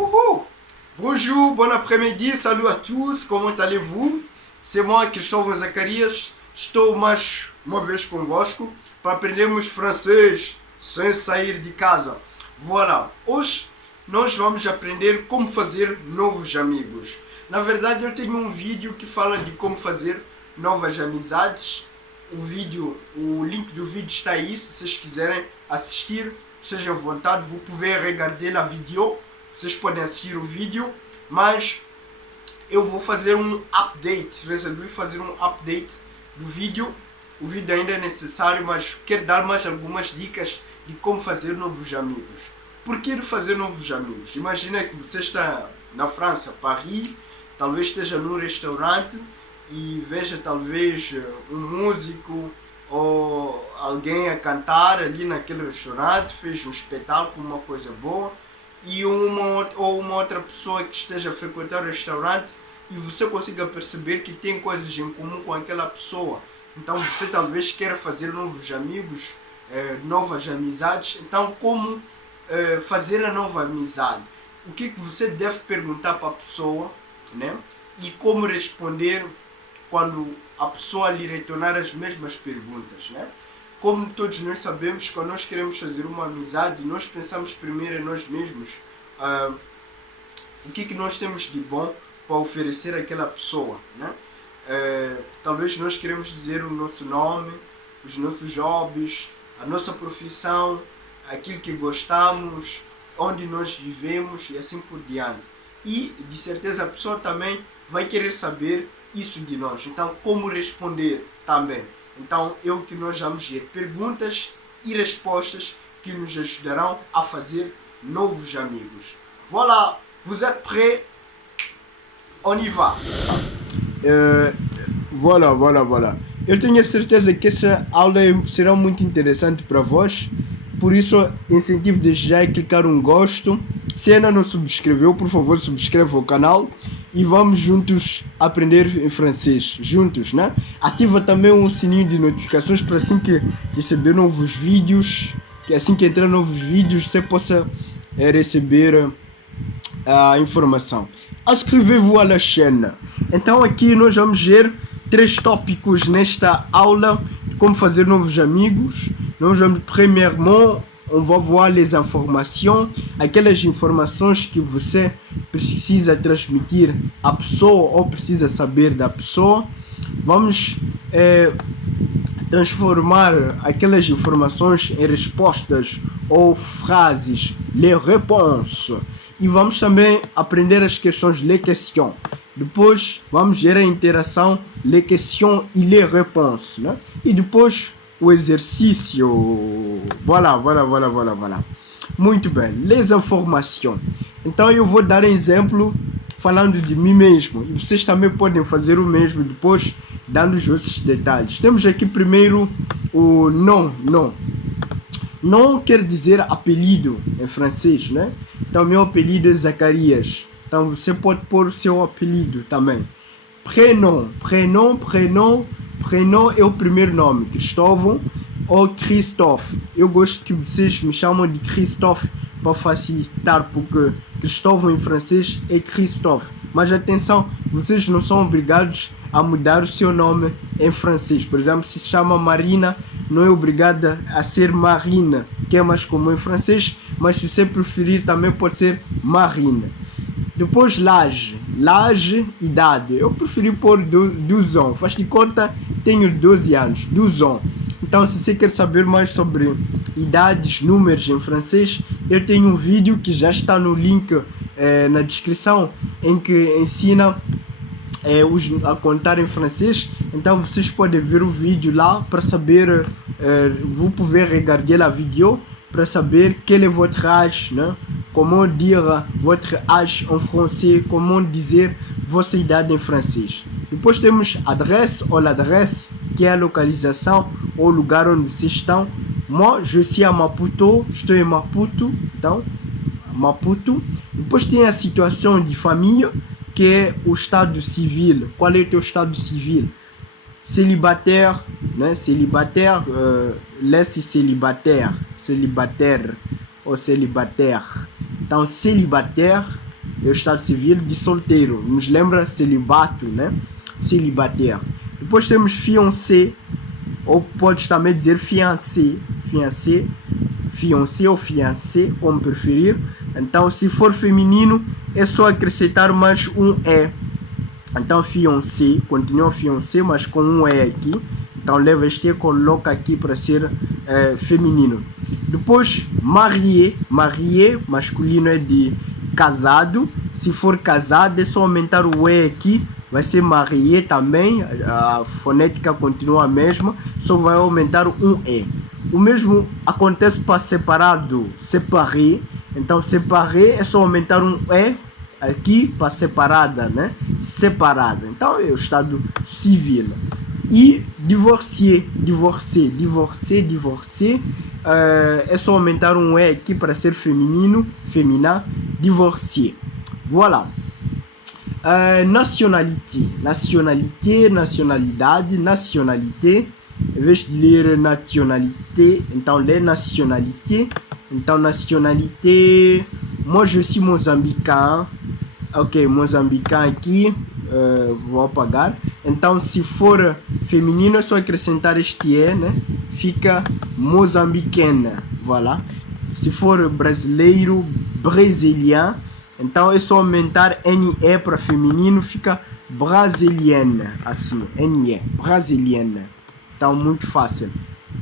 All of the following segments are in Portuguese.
Wouhou! Bonjour, bon après-midi, salut à tous, comment allez-vous? C'est moi, Cristóvão Zacarias, estou mais uma vez convosco para aprendermos francês sem sair de casa. Voilà, hoje nós vamos aprender como fazer novos amigos. Na verdade, eu tenho um vídeo que fala de como fazer novas amizades. O link do vídeo está aí, se vocês quiserem assistir, sejam à vontade, vous pouvez regarder la vidéo, vocês podem assistir o vídeo, mas eu vou fazer um update, resolvi fazer um update do vídeo. O vídeo ainda é necessário, mas quero dar mais algumas dicas de como fazer novos amigos. Por que fazer novos amigos? Imagina que você está na França, Paris, talvez esteja num restaurante e veja talvez um músico ou alguém a cantar ali naquele restaurante, fez um espetáculo, uma coisa boa, e uma outra pessoa que esteja a frequentar o restaurante e você consiga perceber que tem coisas em comum com aquela pessoa. Então você talvez queira fazer novos amigos, novas amizades. Então como fazer a nova amizade? O que você deve perguntar para a pessoa, né? E como responder quando a pessoa lhe retornar as mesmas perguntas, né? Como todos nós sabemos, quando nós queremos fazer uma amizade, nós pensamos primeiro em nós mesmos, o que nós temos de bom para oferecer àquela pessoa, né? Talvez nós queremos dizer o nosso nome, os nossos hobbies, a nossa profissão, aquilo que gostamos, onde nós vivemos e assim por diante. E, de certeza, a pessoa também vai querer saber isso de nós. Então, como responder também. Então, é o que nós vamos ver. Perguntas e respostas que nos ajudarão a fazer novos amigos. Voilà, vous êtes prêts? On y va. Voilà. Eu tenho a certeza que essa aula será muito interessante para vós. Por isso, incentivo desde já a clicar um gosto. Se ainda não subscreveu, por favor, subscreva o canal. E vamos juntos aprender em francês, juntos, né? Ativa também o sininho de notificações para assim que receber novos vídeos, que assim que entrar novos vídeos, você possa receber a informação. Inscrevez-vous à la chaîne. Então aqui nós vamos ver 3 tópicos nesta aula de como fazer novos amigos. Nós vamos, premièrement, on va voir les informações, aquelas informações que você precisa transmitir à pessoa ou precisa saber da pessoa. Vamos transformar aquelas informações em respostas ou frases, les réponses. E vamos também aprender as questões, les questions. Depois vamos ver a interação, les questions e les réponses, né? E depois o exercício. Voilà. Muito bem, les informações. Então eu vou dar um exemplo falando de mim mesmo. E vocês também podem fazer o mesmo depois, dando os outros detalhes. Temos aqui primeiro o nom. Nom quer dizer apelido em francês, né? Então meu apelido é Zacarias. Então você pode pôr o seu apelido também. Prénom é o primeiro nome, Cristóvão ou Christophe. Eu gosto que vocês me chamam de Christophe para facilitar, porque Cristóvão em francês é Christophe. Mas atenção, vocês não são obrigados a mudar o seu nome em francês. Por exemplo, se chama Marina, não é obrigada a ser Marina, que é mais comum em francês, mas se você preferir também pode ser Marina. Depois l'âge, idade. Eu preferi pôr 12 ans. Faz de conta, tenho 12 anos, 12 ans. Então, se você quer saber mais sobre idades, números em francês, eu tenho um vídeo que já está no link na descrição, em que ensina a contar em francês. Então, vocês podem ver o vídeo lá para saber, vous pouvez regarder la vidéo para saber quel est votre âge, né? Comment dire votre âge en français, comment dizer vossa idade em francês. Depois temos adresse ou l'adresse, que é a localização ou o lugar onde vocês estão. Moi, je suis à Maputo, estou em Maputo, então, Maputo. Depois tem a situação de família, que é o estado civil. Qual é o teu estado civil? Célibataire, né? Célibataire, laisse célibataire ou célibataire. Então, célibataire, é o estado civil de solteiro. Nos lembra celibato, né? Celibater. Depois temos fiancé, ou pode também dizer fiancé. Fiancé, fiancé ou fiancé, como preferir. Então, se for feminino, é só acrescentar mais um E. Então, fiancé, continua fiancé, mas com um E aqui. Então, leva este E, coloca aqui para ser feminino. Depois, marié. Marié, masculino é de casado. Se for casado, é só aumentar o E aqui. Vai ser marié também. A fonética continua a mesma. Só vai aumentar um E. O mesmo acontece para separado. Séparé. Então, séparé é só aumentar um E aqui para separada, né? Separada. Então, é o estado civil. E divorcié. Divorcé. Divorcé. Divorcé. É só aumentar um E aqui para ser feminino. Femina. Divorcié. Voilà. Nationalité. Nationalité. Nationalidade. Nationalité. Em vez de ler nationalité, então lê nationalité. Então, nationalité. Moi, je suis mozambicain. Ok, mozambicain aqui. Vou apagar. Então, se for feminino, é só acrescentar este E, né? Fica mozambicaine. Voilà. Se for brasileiro, brasiliano. Então, é só aumentar NE para feminino. Fica brasilienne. Assim, NE. Brasilienne. Então, muito fácil.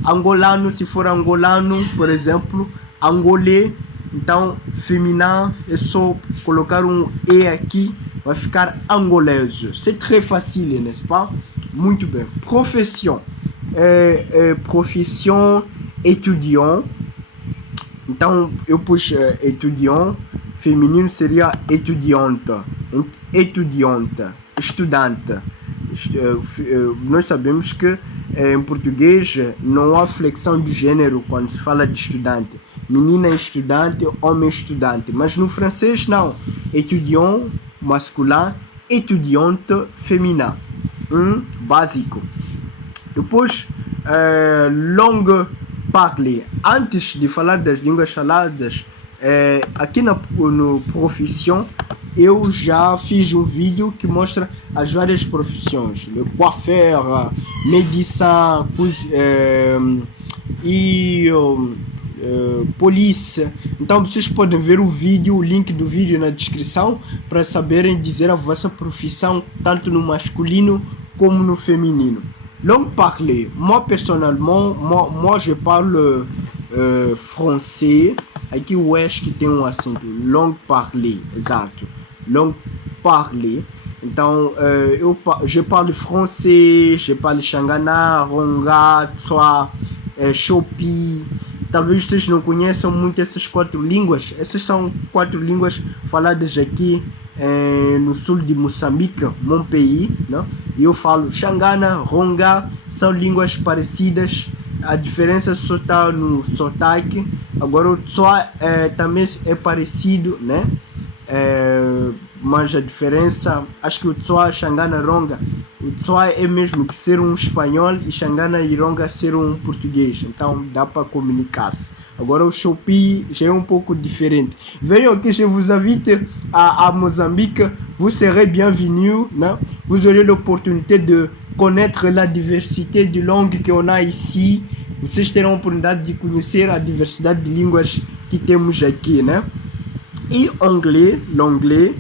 Angolano, se for angolano, por exemplo, angolais. Então, feminino, é só colocar um E aqui, vai ficar angolaise. C'est très facile, n'est-ce pas? Muito bem. Profession. Profession, étudiant. Então, eu pus étudiant. Feminino seria étudiante. Étudiante. Estudante. Nós sabemos que em português não há flexão de gênero quando se fala de estudante. Menina é estudante, homem é estudante. Mas no francês não. Étudiant masculin, étudiante féminin. Básico. Depois, langue parlée. Antes de falar das línguas faladas, aqui no Profissão, eu já fiz um vídeo que mostra as várias profissões. Le coiffeur, médecin e polícia. Então vocês podem ver o vídeo, o link do vídeo na descrição para saberem dizer a vossa profissão tanto no masculino como no feminino. Langue parlée. Moi personnellement, moi je parle français. Aqui o S que tem um acento. Langue parlée, exato. Langue parlée. Então, je parle français, je parle Xangana, Ronga, Tswa, Chopi. Talvez vocês não conheçam muito essas 4 línguas. Essas são 4 línguas faladas aqui no sul de Moçambique, mon pays. Né? E eu falo Xangana, Ronga, são línguas parecidas. A diferença só está no sotaque. Agora o Tswa também é parecido, né? Mas a diferença, acho que o Tswa, Xangana, Ronga, o Tswa é mesmo que ser um espanhol e Xangana e Ronga ser um português, então dá para comunicar-se. Agora o Chopi já é um pouco diferente. Venham aqui, je vous invite à Mozambique, vous serez bienvenus, né? Vous aurez l'opportunité de connaître la diversité de langues que on a ici. Vocês terão a oportunidade de conhecer a diversidade de línguas que temos aqui, né? Et anglais, l'anglais,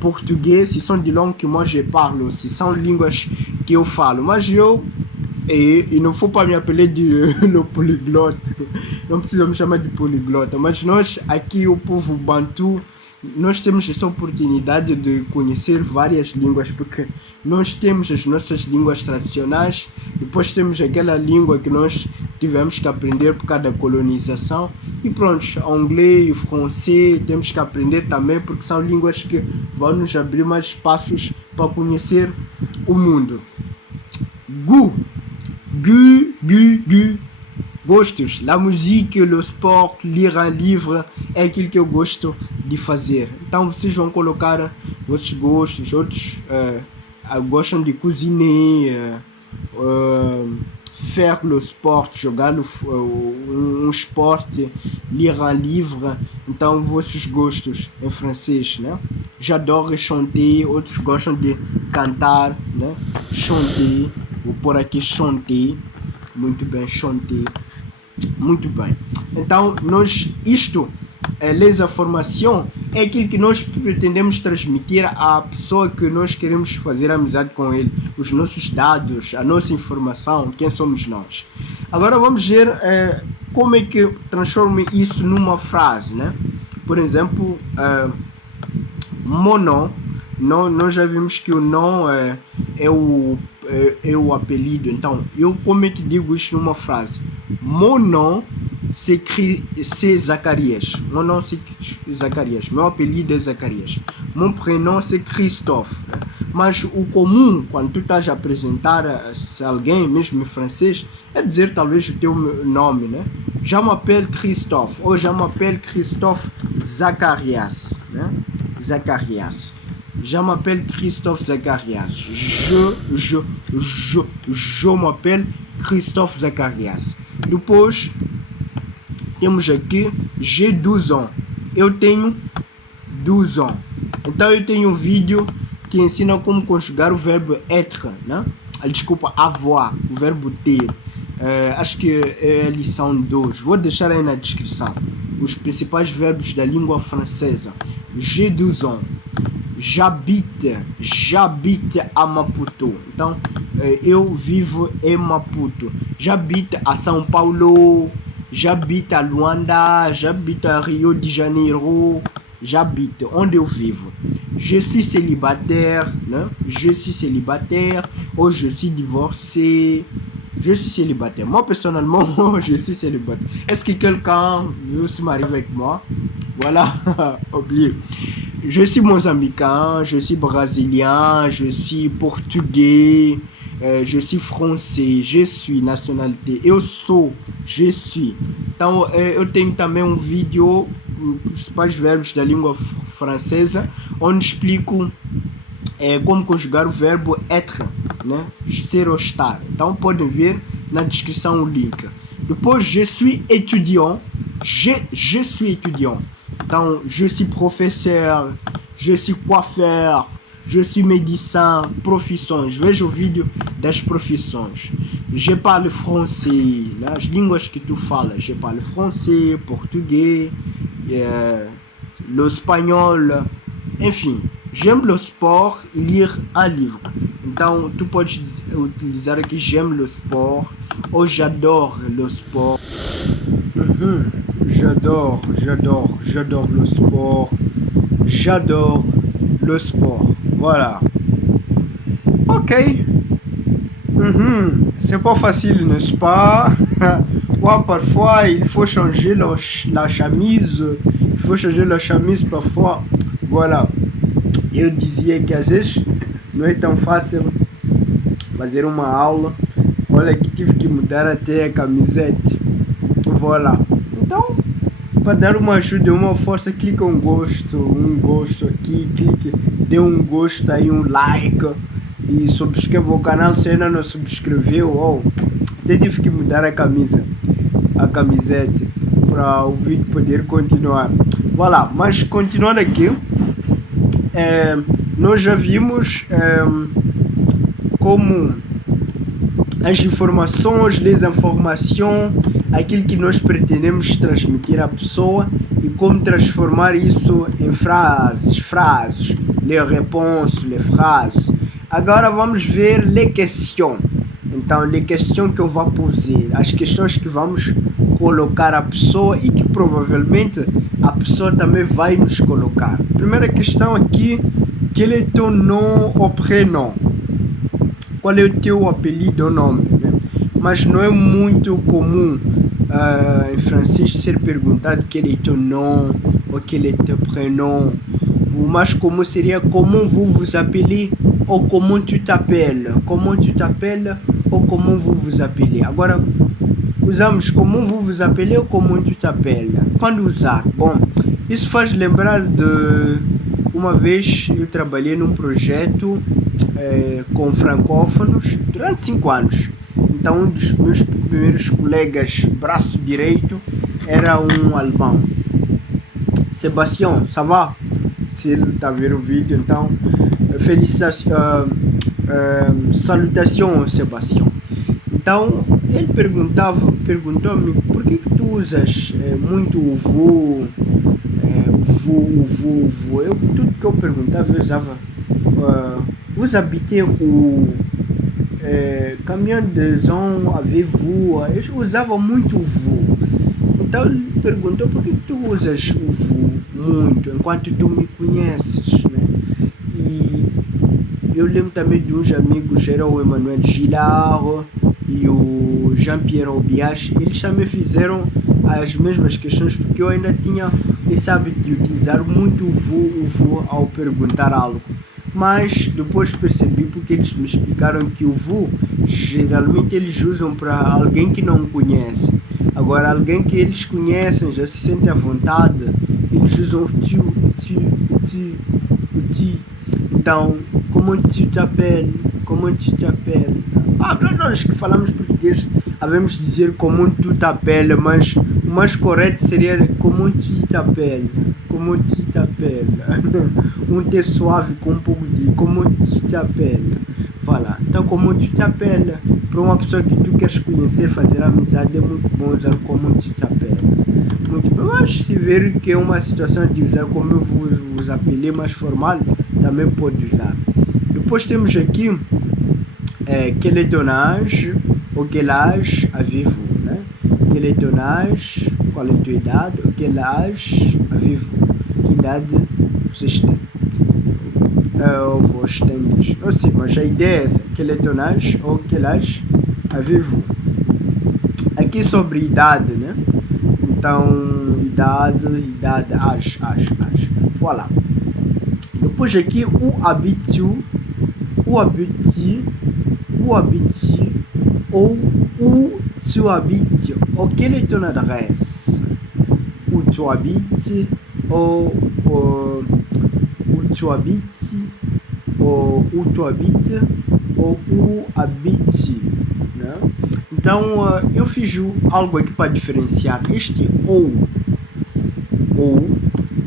português, ce sont des langues que moi je parle aussi, são línguas que eu falo. Mas eu, il ne faut pas me appeler le polyglotte, não precisa me chamar de poliglota, mas nós aqui, o povo bantu, nós temos essa oportunidade de conhecer várias línguas, porque nós temos as nossas línguas tradicionais, depois temos aquela língua que nós tivemos que aprender por causa da colonização, e pronto, inglês e francês temos que aprender também, porque são línguas que vão nos abrir mais espaços para conhecer o mundo. Goût, gostos, la musique, le sport, lire un livre é aquilo que eu gosto de fazer. Então vocês vão colocar outros gostos, outros gostam de cozinhar, faire le sport, jogar um esporte, lire un livre. Então vossos gostos em francês, né? j'adore chanter, outros gostam de cantar, né? Chanter, vou pôr aqui chanter, muito bem, chanter, muito bem. Então, les informações é aquilo que nós pretendemos transmitir à pessoa que nós queremos fazer amizade com ele, os nossos dados, a nossa informação, quem somos nós. Agora vamos ver como é que transforma isso numa frase, né? Por exemplo, mon nom, nós já vimos que o nom é o apelido. Então, eu como é que digo isso numa frase? Mon nom c'est Zacarias. Mon nom c'est Zacarias. Meu apelido é Zacarias. Mon prénom c'est Christophe. Mas o comum, quando tu estás a apresentar a alguém, mesmo em francês, é dizer talvez o teu nome, né? Je m'appelle Christophe. Ou je m'appelle Christophe Zacarias, né? Zacarias. Je m'appelle Christophe Zacarias. Je m'appelle Christophe Zacarias. Depois, temos aqui, j'ai 12 ans. Eu tenho 12 ans. Então, eu tenho um vídeo que ensina como conjugar o verbo être, né? Desculpa, avoir, o verbo ter. Acho que é a lição 2. Vou deixar aí na descrição os principais verbos da língua francesa. J'ai 12 ans. J'habite a Maputo. Então, eu vivo em Maputo. J'habite a São Paulo. J'habite a Luanda. J'habite a Rio de Janeiro. J'habite onde eu vivo. Je suis célibataire, né? Je suis célibataire. Ou je suis divorcé. Je suis célibataire. Moi, personnellement, je suis célibataire. Est-ce que quelqu'un veut se marier avec moi? Voilà, oubliez. Je suis mozambicain, je suis brésilien, je suis portugais, je suis français, je suis nationalité. Eu sou, je suis. Então, eu tenho também um vídeo, os principais verbos da língua francesa, onde explico como conjugar o verbo être, né? Ser ou estar. Então, podem ver na descrição o link. Depois, je suis étudiant. Je suis étudiant. Então, je suis professeur, je suis coiffeur, je suis médecin, profissões. Veja o vídeo das profissões. Je parle français, né? As línguas que tu falas. Je parle français, português, le espanhol, enfim. J'aime le sport e lire un livre. Então, tu podes utilizar aqui j'aime le sport ou j'adore le sport. J'adore le sport. J'adore le sport. Voilà. Ok. C'est pas facile, n'est-ce pas? Ouais, parfois, il faut changer la chemise. Il faut changer la chemise parfois. Voilà. Eu dizia que às vezes não é tão fácil fazer uma aula. Olha que tive que mudar até a camiseta. Voilà. Então, para dar uma ajuda, uma força, clica um gosto aqui, clique, dê um gosto aí, um like e subscreva o canal se ainda não subscreveu. Ou até tive que mudar a camiseta para o vídeo poder continuar. Voilà, mas continuando aqui, nós já vimos como as informações, les informações, aquilo que nós pretendemos transmitir à pessoa e como transformar isso em frases, les réponses, les phrases. Agora vamos ver les questions. Então, les questions que eu vou poser, as questões que vamos colocar à pessoa e que provavelmente a pessoa também vai nos colocar. Primeira questão aqui, quel est ton nom ou prénom? Qual é o teu apelido ou nome? Né? Mas não é muito comum em francês ser perguntado quel est ton nom ou quel est ton prénom. O mais comum seria comment vous vous appelez ou comment tu t'appelles. Comment tu t'appelles ou comment vous vous appelez. Agora, usamos comment vous vous appelez ou comment tu t'appelles. Quando usar? Bom, isso faz lembrar de uma vez eu trabalhei num projeto com francófonos durante 5 anos. Então, um dos meus primeiros colegas, braço direito, era um alemão. Sebastião, ça va? se ele está a ver o vídeo, então felicitação, salutação, Sebastião. Então ele perguntou-me por que tu usas muito o vu, eu, tudo que eu perguntava eu usava. Vous habitez o caminhão de som avez-vous? Eu usava muito o vu. Então ele perguntou por que tu usas o vu muito enquanto tu me conheces, né? E eu lembro também de uns amigos, era o Emmanuel Gilard e o Jean-Pierre Obias, eles também fizeram as mesmas questões, porque eu ainda tinha esse hábito de utilizar muito o vu ao perguntar algo. Mas depois percebi, porque eles me explicaram que o vu geralmente eles usam para alguém que não conhece. Agora alguém que eles conhecem, já se sente à vontade, eles usam o ti. Então, como tu t'appelles? Como tu t'appelles? Nós que falamos português, devemos dizer como tu t'appelles, mas o mais correto seria como tu t'appelles. Como tu t'appelles? Um T suave com um pouco de como tu t'appelles. Voilà. Então, como tu t'appelles? Para uma pessoa que tu queres conhecer, fazer amizade, é muito bom usar como tu t'appelles. Muito bom. Mas se ver que é uma situação de usar como eu vos apelei mais formal, também pode usar. Depois temos aqui quel est ton âge ou quel âge avez-vous, né? Quel est ton âge, qual é a tua idade, ou quel âge avez-vous, que idade vocês têm, ou vos tendes, ou sim, mas a ideia é essa, quel est ton âge ou quel âge avez-vous. Aqui sobre idade, né? Então, idade, âge, voilà. Depois aqui, où habites-tu, ou où tu habites, ou quelle est ton adresse, où tu habites, ou où tu habites, ou où tu habites, ou où habites, né? Então eu fiz algo aqui para diferenciar. Este ou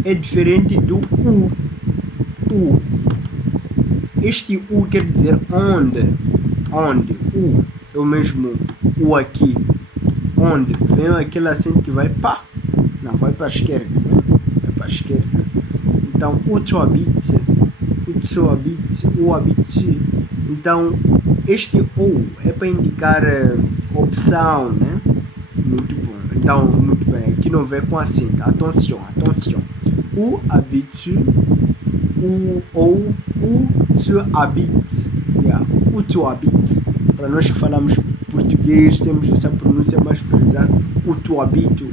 é diferente do u. Este U quer dizer onde. U é o mesmo U aqui. Onde vem aquele acento que vai para. Não, vai para a esquerda. Vai para a esquerda. Então, où tu habites. Où habites. Então, este O é para indicar opção, né? Muito bom. Então, muito bem. Aqui não vem com acento. Atenção. Où habites. Où tu habites. Où tu habites. Para nós que falamos português, temos essa pronúncia mais pesada. Où tu habites.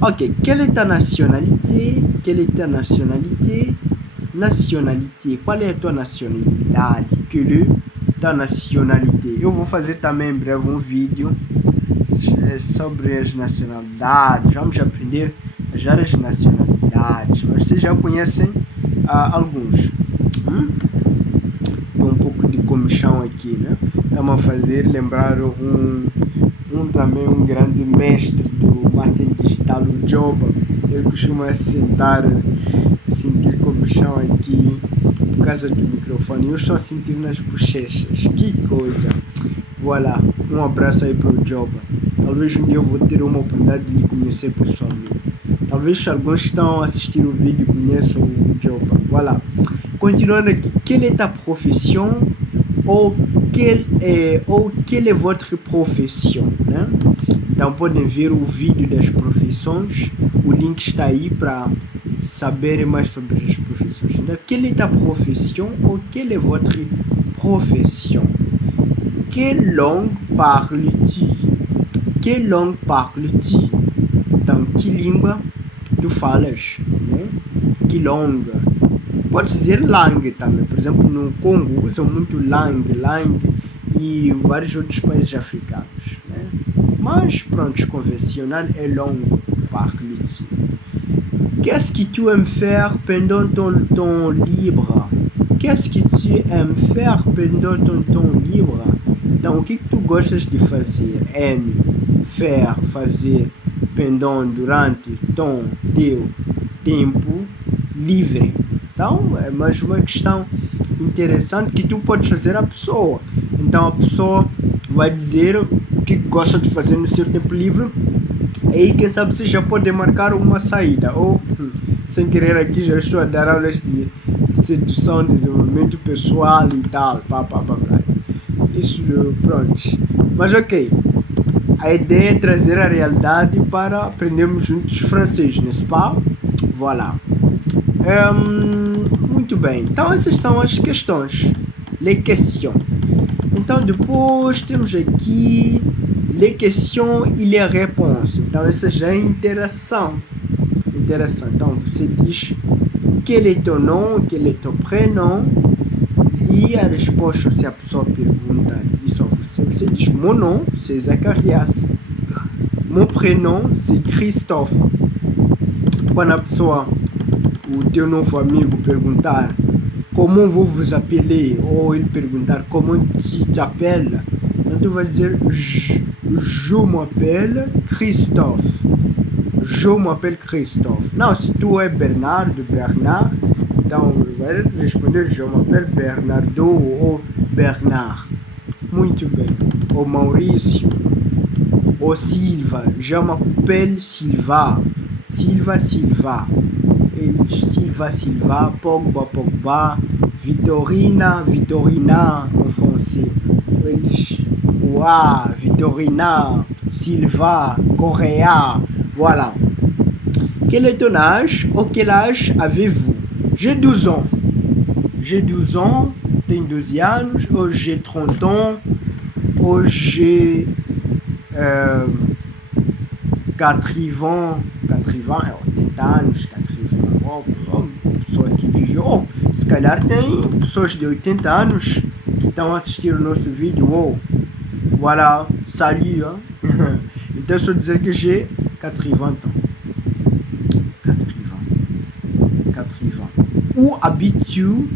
Ok. Quelle est ta nationalité? Nationalité. Qual é a tua nacionalidade? Quelle est ta nationalité? Eu vou fazer também em breve um vídeo sobre as nacionalidades. Vamos aprender as várias nacionalidades. Mas vocês já conhecem alguns. Um pouco de comichão aqui, né? Estamos a fazer lembrar também um grande mestre do marketing digital, o Joba. Ele costuma sentir comichão aqui por causa do microfone. Eu estou a sentir nas bochechas. Que coisa! Voilà. Um abraço aí para o Joba. Talvez um dia eu vou ter uma oportunidade de lhe conhecer pessoalmente. Talvez alguns que estão a assistir o vídeo conheçam o Joba. Voilà. Continuando aqui. Quelle est ta profession? Ou quelle est votre profession? Né? Então podem ver o vídeo das profissões. O link está aí para saberem mais sobre as profissões. Né? Quelle est ta profession? Ou quelle est votre profession? Quelle langue parles-tu? Quelle langue parles-tu? Então, que língua tu falas? Né? Que langue? Pode dizer langue também. Por exemplo, no Congo usam muito langue e vários outros países africanos. Né? Mas, pronto, convencional é langue parles-tu. Qu'est-ce que tu aimes faire pendant ton temps libre? Qu'est-ce que tu aimes faire pendant ton temps libre? Então, o que tu gostas de fazer? Aime, fazer, pendant, durante, ton, teu, tempo livre. Então, é mais uma questão interessante que tu podes fazer à pessoa. Então, a pessoa vai dizer o que gosta de fazer no seu tempo livre. E quem sabe você já pode marcar uma saída. Ou, sem querer aqui, já estou a dar aulas de sedução, desenvolvimento pessoal e tal. Isso, pronto. Mas ok. A ideia é trazer a realidade para aprendermos juntos francês, n'est-ce pas? Voilà. Muito bem. Então essas são as questões. Les questions. Então depois temos aqui les questions e les réponses. Então essa já é interação. Então você diz quel est ton nom, quel est ton prénom. E a resposta, se a pessoa pergunta isso a você, você diz mon nom, c'est Zacarias. Mon prénom, c'est Christophe. Quando a pessoa, o teu novo amigo perguntar como vous vous appelez, ou ele perguntar comment tu t'appelles, então tu vai dizer je m'appelle Christophe. Je m'appelle Christophe. Não, se tu é Bernard, então vai responder je m'appelle Bernardo ou Bernard. Muito bem. Ou Maurício. Ou Silva. Je m'appelle Silva. Silva. Silva. Pogba. Vitorina en français. Vitorina. Silva. Correa. Voilà. Quel est ton âge? Ou quel âge avez-vous? J'ai 12 ans. Tenho 12 anos. Ou j'ai 30 ans. Ou j'ai 80 anos. Pessoa que viveu. Se calhar tem pessoas de 80 anos que estão a assistir o nosso vídeo. Voilà. Salut. Hein? Então, só dizer que j'ai 80 ans. Où habites-tu?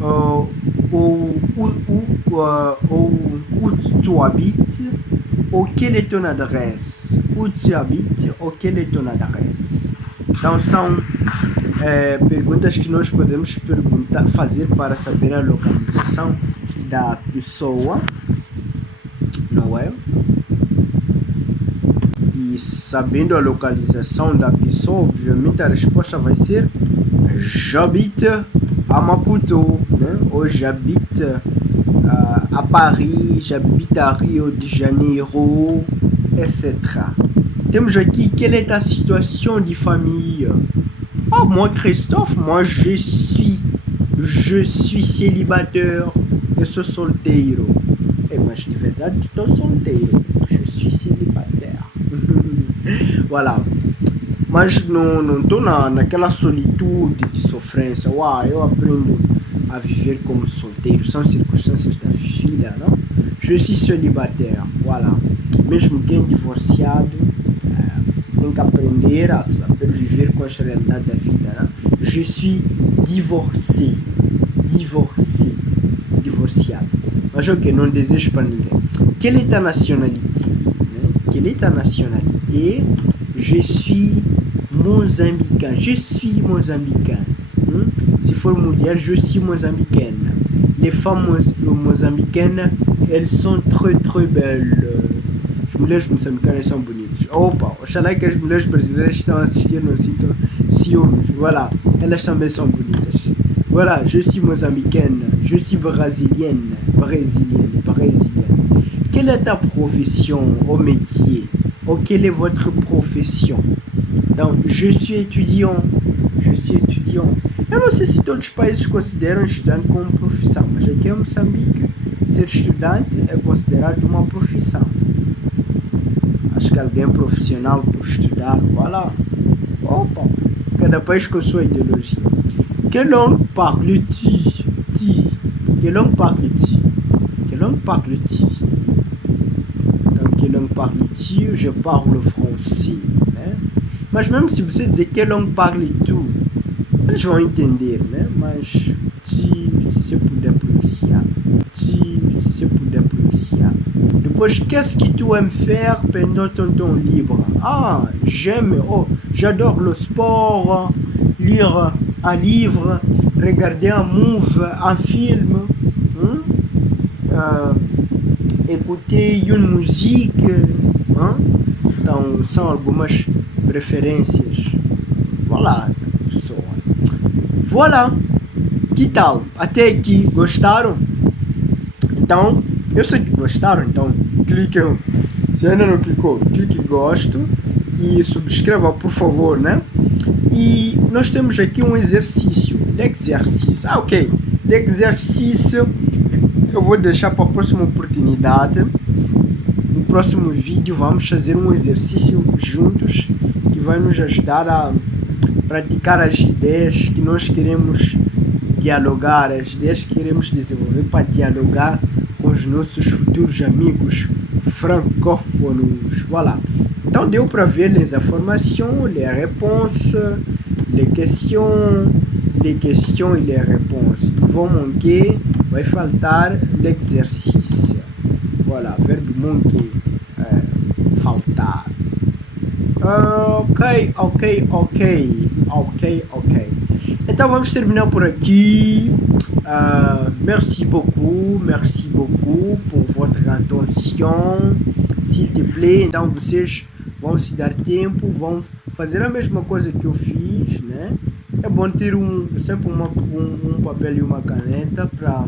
Où tu habites? Ou quelle est ton adresse? Où tu habites? Ou quelle est ton adresse? Então são perguntas que nós podemos fazer para saber a localização da pessoa, não é? E sabendo a localização da pessoa, obviamente a resposta vai ser j'habite à Maputo, né? Ou j'habite à Paris, j'habite à Rio de Janeiro, etc. Temos aqui quelle est ta situation de famille? Ah, moi Christophe, moi je suis célibataire, eu sou solteiro. Mas de verdade estou solteiro, je suis célibataire. Voilà. Mas não estou naquela solitude de sofrência. Eu aprendo a viver como solteiro. São circunstâncias da vida, não? Je suis célibataire. Voilà. Mesmo quem é divorciado tem que aprender a viver com as realidades da vida, não? Je suis divorciado. Mas ok, não desejo para ninguém. Quelle est ta nationalité? Quelle est ta nationalité? Je suis moçambicain. Se for mulher, je suis moçambicaine. Les femmes moçambicaines, elles sont très belles. As mulheres moçambicanas são bonitas. Opa, oxalá que as mulheres brasileiras estão a assistir, não sintam ciúmes. Voilà, elas também são bonitas. Voilà, je suis moçambicaine. Je suis brésilienne. Quelle est ta profession au métier? Ou quelle est votre profession? Donc, je suis étudiant. Eu não sei se todos os países consideram estudante como profissão, mas aqui em Moçambique, ser estudante é considerado uma profissão. Acho que alguém profissional por estudar, voilà. Opa, cada país com sua ideologia. Que langue parles-tu? Que langue parles-tu? Donc, que langue parles-tu? Je parle français. Né? Mas mesmo se você dizer que langue parles-tu, eles vão entender, né? Mas se você puder pronunciar. Depois, qu'est-ce que tu aimes faire pendant ton temps libre? Ah, j'adore le sport, lire un livre, regarder un movie, un film, écouter une musique, então são algumas preferências. Voilà, pessoal. Voilà, que tal? Até aqui gostaram? Então, eu sei que gostaram, então cliquem. Se ainda não clicou, clique em gosto e subscreva, por favor, né? E nós temos aqui um exercício. L'exercício. Ok. L'exercício eu vou deixar para a próxima oportunidade. No próximo vídeo vamos fazer um exercício juntos que vai nos ajudar a praticar as ideias que nós queremos dialogar, as ideias que queremos desenvolver para dialogar com os nossos futuros amigos francófonos. Voilà. Então deu para ver les informations, les réponses, les questions et les réponses. Ils vont manquer, vai faltar l'exercice. Voilà, verbe manquer, faltar. Ok. Então vamos terminar por aqui. Merci beaucoup pour votre attention. S'il te plaît, então vocês vão se dar tempo, vão fazer a mesma coisa que eu fiz, né? É bom ter sempre um papel e uma caneta para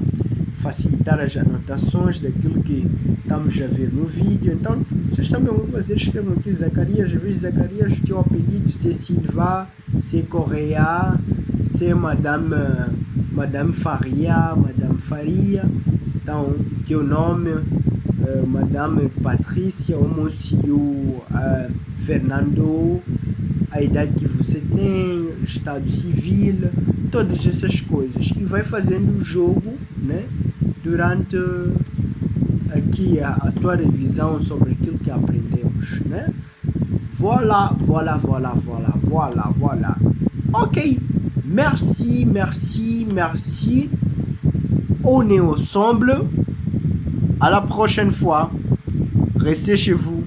facilitar as anotações daquilo que estamos a ver no vídeo. Então, vocês também vão fazer, escrevam aqui Zacarias, às vezes Zacarias, teu apelido, c'est Silva, c'est Correa, c'est Madame Faria, então, teu nome, Madame Patrícia, ou Monsieur Fernando, a idade que você tem, estado civil, todas essas coisas. E vai fazendo o jogo, né? Durante aqui a tua revisão sobre aquilo que aprendemos, né? Voilà. Ok. Merci. On est ensemble. À la prochaine fois. Restez chez vous.